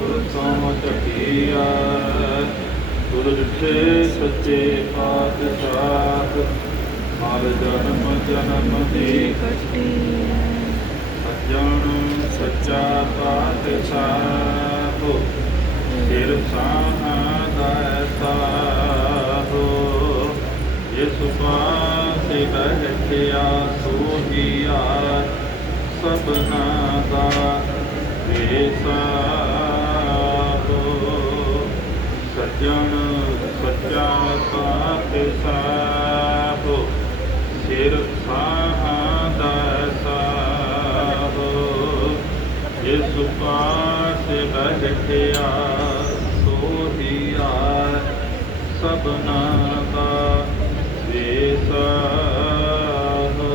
ਤੁਮ ਤਕੀਆ ਗੁਰ ਜਿਤੇ ਸੱਚੇ ਪਾਤਸ਼ਾਹ ਹਰ ਜਨਮ ਜਨਮ ਦੀ ਕਟੀ ਸੱਜਣ ਸੱਚਾ ਪਾਤਸ਼ਾਹ ਹੋ ਸਿਰ ਸਾਹਾ ਦਾਤਾ ਹੋ ਜਿਸ ਪਾਸੇ ਬਹਿਖਿਆ ਸੋਹੀਆ ਸਭਨਾ ਦਾ ਵੇਸਾ ਸੱਜਣ ਸੱਚਾ ਪਾਤਸ਼ਾਹ ਹੋ ਸਿਰ ਸਾਹਾਂ ਦਾਤਾ ਹੋ ਜਿਸ ਪਾਸੇ ਬੈਠਿਆ ਸੋਹੀਆ ਸਭਨਾ ਦਾ ਵੇਸਾ। ਹੋ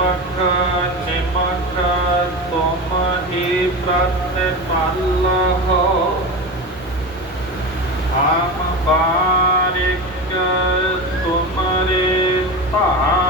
নিমকত নিমকত তুম হি প্রতিপল্লহ हम बारिक तुमरे पहाड़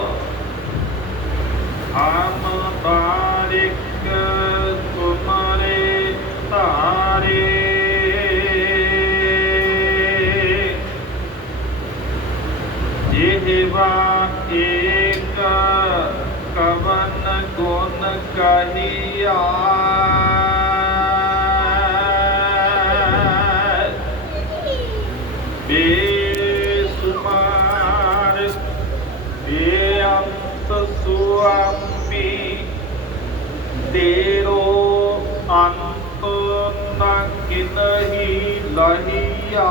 ਕਹੀਆ। ਬੇਸੁਮਾਰ ਬੇਅੰਤ ਸੁਆਮੀ ਤੇਰੋ ਅੰਤ ਨ ਕਿਨਹੀ ਲਹੀਆ।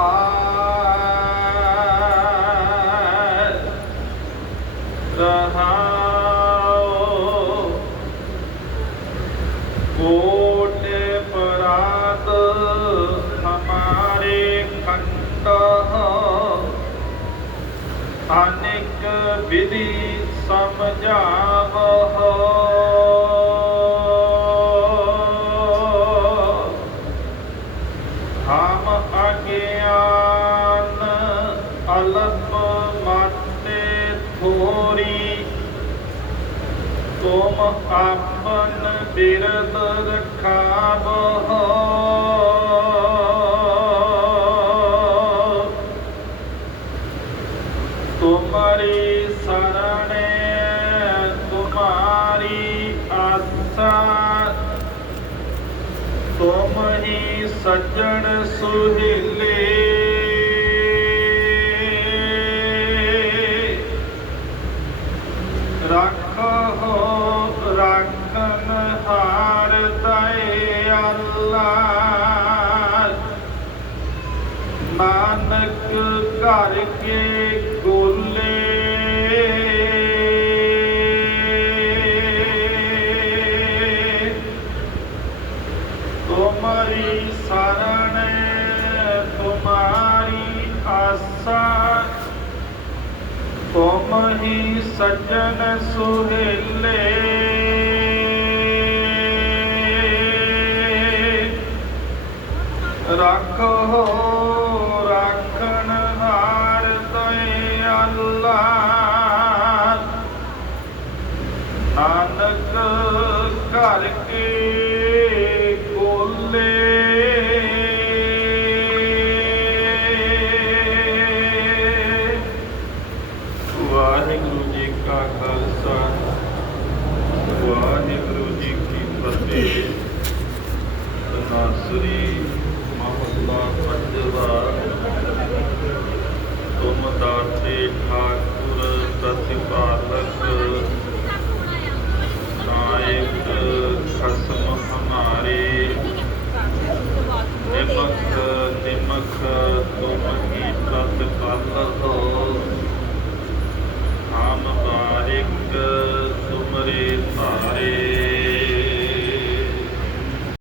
ਖੰਡ ਅਨੇਕ ਵਿਧੀ ਸਮਝਾਵਹ। ਹਮ ਅਗਿਆਨ ਅਲਪ ਮਾਤੇ ਥੋਰੀ ਤੁਮ ਆਪਨ ਬਿਰਦ ਰਖਾਵਹ। ਤੁਮ ਹੀ ਸੱਜਣ ਸੁਹਿਲੇ। ਤੁਮਾਰੀ ਤੁਮ ਹੀ ਸੱਜਣ ਸੁਹੇਲੇ। ਰੱਖੋ ਰਾਖਣ ਹਾਰ ਤੈ ਅੱਲਾ। ਨਾਨਕ ਘਰ ਕੇ ਗੋਲੇ ਤਨਾਸਰੀ ਮਹੱਲਾ